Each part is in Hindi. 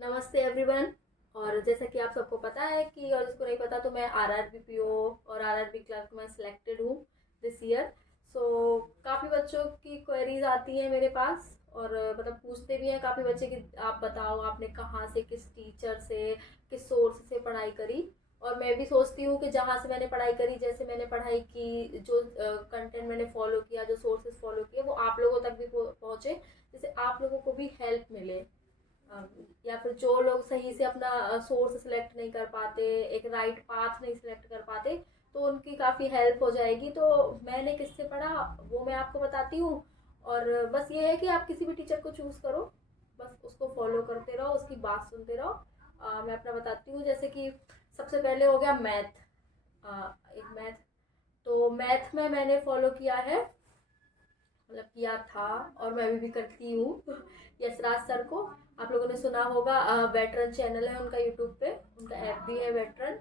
नमस्ते एवरीवन। और जैसा कि आप सबको पता है कि और जिसको नहीं पता तो मैं आरआरबी पीओ और आरआरबी क्लर्क में सिलेक्टेड हूँ दिस ईयर। सो काफ़ी बच्चों की क्वेरीज आती हैं मेरे पास और मतलब पूछते भी हैं काफ़ी बच्चे कि आप बताओ आपने कहाँ से किस टीचर से किस सोर्स से पढ़ाई करी। और मैं भी सोचती हूँ कि जहाँ से मैंने पढ़ाई करी जैसे मैंने पढ़ाई की जो कंटेंट मैंने फॉलो किया जो सोर्सेज फॉलो किए वो आप लोगों तक भी पहुँचे जिससे आप लोगों को भी हेल्प मिले। या फिर जो लोग सही से अपना सोर्स सिलेक्ट नहीं कर पाते एक राइट पाथ नहीं सिलेक्ट कर पाते तो उनकी काफ़ी हेल्प हो जाएगी। तो मैंने किससे पढ़ा वो मैं आपको बताती हूँ। और बस ये है कि आप किसी भी टीचर को चूज़ करो, बस उसको फॉलो करते रहो उसकी बात सुनते रहो। मैं अपना बताती हूँ जैसे कि सबसे पहले हो गया मैथ। एक मैथ, तो मैथ में मैंने फॉलो किया है, मतलब किया था और मैं अभी भी करती हूँ यशराज सर को। आप लोगों ने सुना होगा, वेटरन चैनल है उनका यूट्यूब पे, उनका ऐप भी है वेटरन।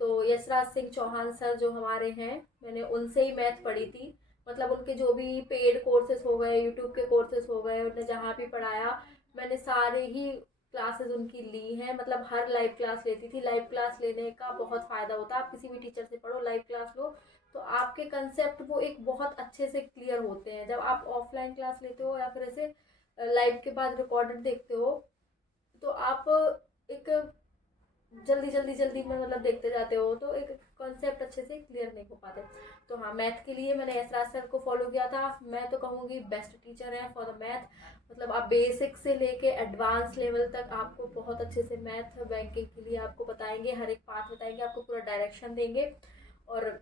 तो यशराज सिंह चौहान सर जो हमारे हैं, मैंने उनसे ही मैथ पढ़ी थी। मतलब उनके जो भी पेड कोर्सेज हो गए यूट्यूब के कोर्सेज हो गए उन्होंने जहाँ भी पढ़ाया मैंने सारे ही क्लासेस उनकी ली हैं। मतलब हर लाइव क्लास लेती थी। लाइव क्लास लेने का बहुत फ़ायदा होता है, आप किसी भी टीचर से पढ़ो लाइव क्लास लो तो आपके कंसेप्ट वो एक बहुत अच्छे से क्लियर होते हैं। जब आप ऑफलाइन क्लास लेते हो या फिर ऐसे लाइव के बाद रिकॉर्डेड देखते हो तो आप एक जल्दी में मतलब देखते जाते हो तो एक कॉन्सेप्ट अच्छे से क्लियर नहीं हो पाते। तो हाँ, मैथ के लिए मैंने यशराज सर को फॉलो किया था। मैं तो कहूँगी बेस्ट टीचर है फॉर द मैथ। मतलब आप बेसिक से लेके एडवांस लेवल तक आपको बहुत अच्छे से मैथ बैंकिंग के लिए आपको बताएंगे, हर एक पार्ट बताएंगे, आपको पूरा डायरेक्शन देंगे। और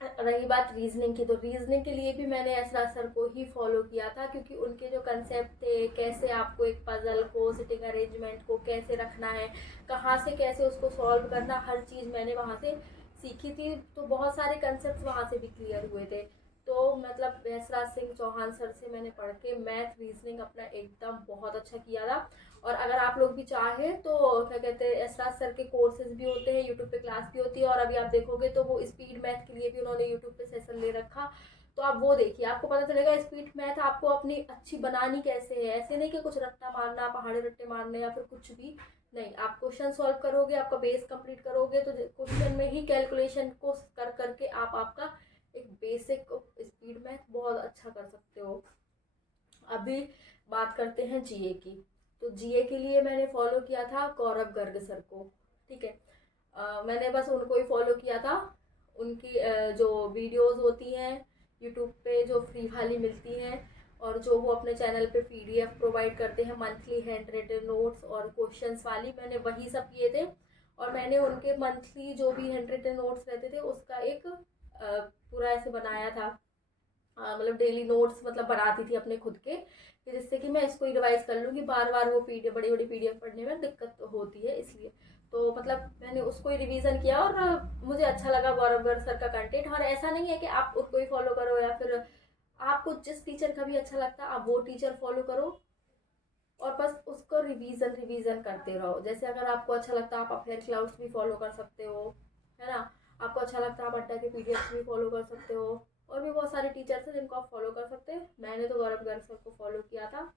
रही बात रीजनिंग की, तो रीजनिंग के लिए भी मैंने यशराज सर को ही फॉलो किया था क्योंकि उनके जो कंसेप्ट थे कैसे आपको एक पजल को सिटिंग अरेंजमेंट को कैसे रखना है, कहाँ से कैसे उसको सॉल्व करना, हर चीज़ मैंने वहाँ से सीखी थी। तो बहुत सारे कंसेप्ट वहाँ से भी क्लियर हुए थे। तो मतलब यशराज सिंह चौहान सर से मैंने पढ़ के मैथ रीजनिंग अपना एकदम बहुत अच्छा किया था। और अगर आप लोग भी चाहें तो क्या कहते हैं यशराज सर के कोर्सेज भी होते हैं, यूट्यूब पे क्लास भी होती है। और अभी आप देखोगे तो वो स्पीड मैथ के लिए भी उन्होंने यूट्यूब पे सेशन ले रखा। तो आप वो देखिए, आपको पता चलेगा स्पीड मैथ आपको अपनी अच्छी बनानी कैसे है। ऐसे नहीं कि कुछ रट्टा मारना, पहाड़ी रट्टे मारने या फिर कुछ भी नहीं। आप क्वेश्चन सॉल्व करोगे, आपका बेस कंप्लीट करोगे तो क्वेश्चन में ही कैलकुलेशन को कर करके आप आपका एक बेसिक स्पीड मैथ बहुत अच्छा कर सकते हो। अभी बात करते हैं जीए की। तो जीए के लिए मैंने फॉलो किया था गौरव गर्ग सर को। ठीक है, मैंने बस उनको ही फॉलो किया था। उनकी जो वीडियोस होती हैं यूट्यूब पे जो फ्री वाली मिलती हैं और जो वो अपने चैनल पे पीडीएफ प्रोवाइड करते हैं मंथली हैंड रिटन नोट्स और क्वेश्चंस वाली, मैंने वही सब किए थे। और मैंने उनके मंथली जो भी हैंड रिटन नोट्स रहते थे उसका एक पूरा ऐसे बनाया था। मतलब डेली नोट्स मतलब बनाती थी अपने खुद के कि जिससे कि मैं इसको ही रिवाइज कर लूँगी। बार बार वो पीडीएफ बड़ी बड़ी पीडीएफ पढ़ने में दिक्कत होती है इसलिए। तो मतलब मैंने उसको ही रिवीजन किया और मुझे अच्छा लगा गौरव गर्ग सर का कंटेंट। और ऐसा नहीं है कि आप उनको ही फॉलो करो या फिर आपको जिस टीचर का भी अच्छा लगता है आप वो टीचर फॉलो करो और बस उसको रिवीजन रिवीजन करते रहो। जैसे अगर आपको अच्छा लगता है आप अफेयर क्लाउड्स भी फॉलो कर सकते हो, है ना। आपको अच्छा लगता है आप अड्डा के पीडीएफ भी फॉलो कर सकते हो। और भी बहुत सारे टीचर्स हैं जिनको आप फॉलो कर सकते हैं। मैंने तो गौरव गर्ग सर को फॉलो किया था।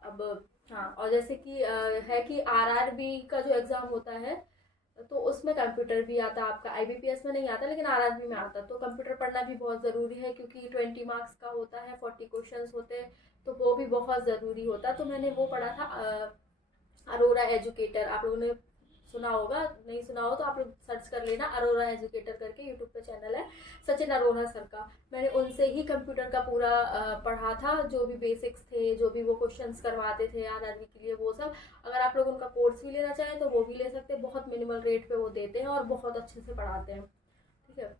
अब हाँ, और जैसे कि है कि आरआरबी का जो एग्ज़ाम होता है तो उसमें कंप्यूटर भी आता है आपका। आईबीपीएस में नहीं आता लेकिन आरआरबी में आता है। तो कंप्यूटर पढ़ना भी बहुत ज़रूरी है क्योंकि 20 मार्क्स का होता है, 40 क्वेश्चंस होते हैं तो वो भी बहुत ज़रूरी होता है। तो मैंने वो पढ़ा था अरोरा एजुकेटर। आप लोगों ने सुना होगा, नहीं सुना हो तो आप लोग सर्च कर लेना, अरोरा एजुकेटर करके यूट्यूब पे चैनल है सचिन अरोरा सर का। मैंने उनसे ही कंप्यूटर का पूरा पढ़ा था, जो भी बेसिक्स थे जो भी वो क्वेश्चंस करवाते थे आरआरबी के लिए वो सब। अगर आप लोग उनका कोर्स भी लेना चाहें तो वो भी ले सकते हैं, बहुत मिनिमल रेट पे वो देते हैं और बहुत अच्छे से पढ़ाते हैं। ठीक है,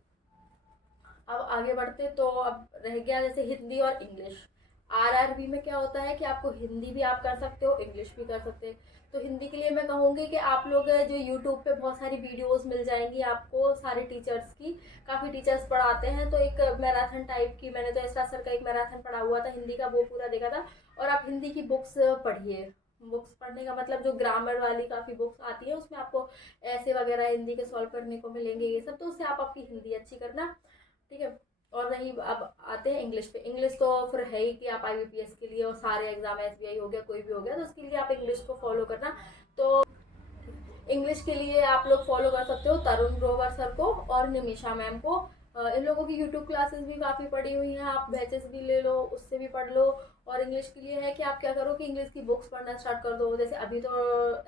अब आगे बढ़ते तो अब रह गया जैसे हिंदी और इंग्लिश। आरआरबी में क्या होता है कि आपको हिंदी भी आप कर सकते हो, इंग्लिश भी कर सकते हैं। तो हिंदी के लिए मैं कहूँगी कि आप लोग जो यूट्यूब पे बहुत सारी वीडियोस मिल जाएंगी आपको सारे टीचर्स की। काफ़ी टीचर्स पढ़ाते हैं तो एक मैराथन टाइप की, मैंने तो यशराज सर का एक मैराथन पढ़ा हुआ था हिंदी का, वो पूरा देखा था। और आप हिंदी की बुक्स पढ़िए। बुक्स पढ़ने का मतलब जो ग्रामर वाली काफ़ी बुक्स आती है उसमें आपको ऐसे वगैरह हिंदी के सॉल्व करने को मिलेंगे ये सब, तो उससे आप आपकी हिंदी अच्छी करना। ठीक है, और नहीं, अब आते हैं इंग्लिश पे। इंग्लिश तो फिर है ही कि आप IBPS के लिए और सारे एग्जाम, SBI हो गया, कोई भी हो गया, तो उसके लिए आप इंग्लिश को फॉलो करना। तो इंग्लिश के लिए आप लोग फॉलो कर सकते हो तरुण ग्रोवर सर को और निमिषा मैम को। इन लोगों की यूट्यूब क्लासेस भी काफ़ी पड़ी हुई हैं, आप बैचेस भी ले लो, उससे भी पढ़ लो। और इंग्लिश के लिए है कि आप क्या करो कि इंग्लिश की बुक्स पढ़ना स्टार्ट कर दो। जैसे अभी तो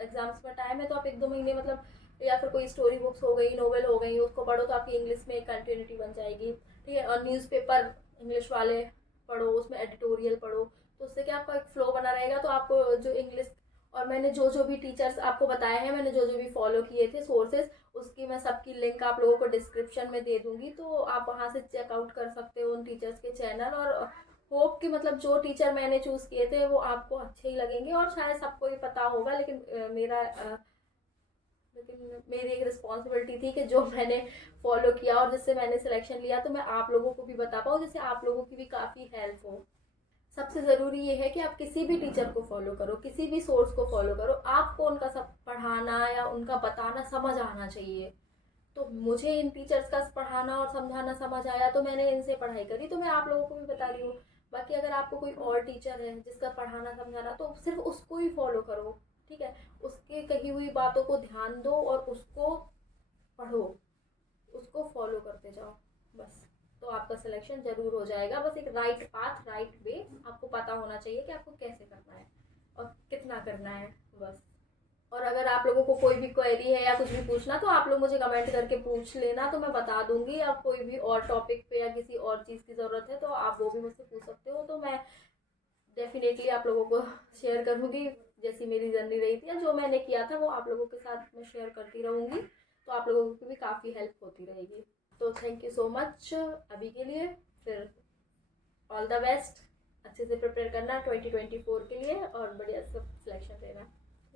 एग्जाम्स में टाइम है, तो आप 1-2 महीने मतलब, या फिर कोई स्टोरी बुक्स हो गई, नोवेल हो गई, उसको पढ़ो तो आपकी इंग्लिश में एक कंटिन्यूटी बन जाएगी। ठीक है, और न्यूज़पेपर इंग्लिश वाले पढ़ो, उसमें एडिटोरियल पढ़ो, तो उससे क्या आपका एक फ्लो बना रहेगा। तो आपको जो इंग्लिश, और मैंने जो जो भी टीचर्स आपको बताए हैं, मैंने जो जो भी फॉलो किए थे सोर्सेज, उसकी मैं सबकी लिंक आप लोगों को डिस्क्रिप्शन में दे दूंगी, तो आप वहाँ से चेकआउट कर सकते हो उन टीचर्स के चैनल। और होप कि मतलब जो टीचर मैंने चूज़ किए थे वो आपको अच्छे ही लगेंगे, और शायद सबको ही पता होगा, लेकिन मेरी एक रिस्पॉन्सिबिलिटी थी कि जो मैंने फॉलो किया और जिससे मैंने सिलेक्शन लिया, तो मैं आप लोगों को भी बता पाऊँ, जिससे आप लोगों की भी काफ़ी हेल्प हो। सबसे ज़रूरी ये है कि आप किसी भी टीचर को फॉलो करो, किसी भी सोर्स को फॉलो करो, आपको उनका सब पढ़ाना या उनका बताना समझ आना चाहिए। तो मुझे इन टीचर्स का पढ़ाना और समझाना समझ आया, तो मैंने इनसे पढ़ाई करी, तो मैं आप लोगों को भी बता रही हूँ। बाकी अगर आपको कोई और टीचर है जिसका पढ़ाना समझाना, तो सिर्फ उसको ही फॉलो करो। ठीक है, उसकी कही हुई बातों को ध्यान दो और उसको पढ़ो, उसको फॉलो करते जाओ, बस। तो आपका सिलेक्शन जरूर हो जाएगा। बस एक राइट पाथ, राइट वे आपको पता होना चाहिए कि आपको कैसे करना है और कितना करना है, बस। और अगर आप लोगों को कोई भी क्वेरी है या कुछ भी पूछना, तो आप लोग मुझे कमेंट करके पूछ लेना, तो मैं बता दूंगी। या कोई भी और टॉपिक पे या किसी और चीज़ की ज़रूरत है, तो आप वो भी मुझसे पूछ सकते हो, तो मैं डेफिनेटली आप लोगों को शेयर करूँगी, जैसी मेरी जर्नी रही थी या जो मैंने किया था, वो आप लोगों के साथ मैं शेयर करती रहूँगी, तो आप लोगों की भी काफ़ी हेल्प होती रहेगी। तो थैंक यू सो मच अभी के लिए। फिर ऑल द बेस्ट, अच्छे से प्रिपेयर करना 2024 के लिए और बढ़िया सब सिलेक्शन लेना।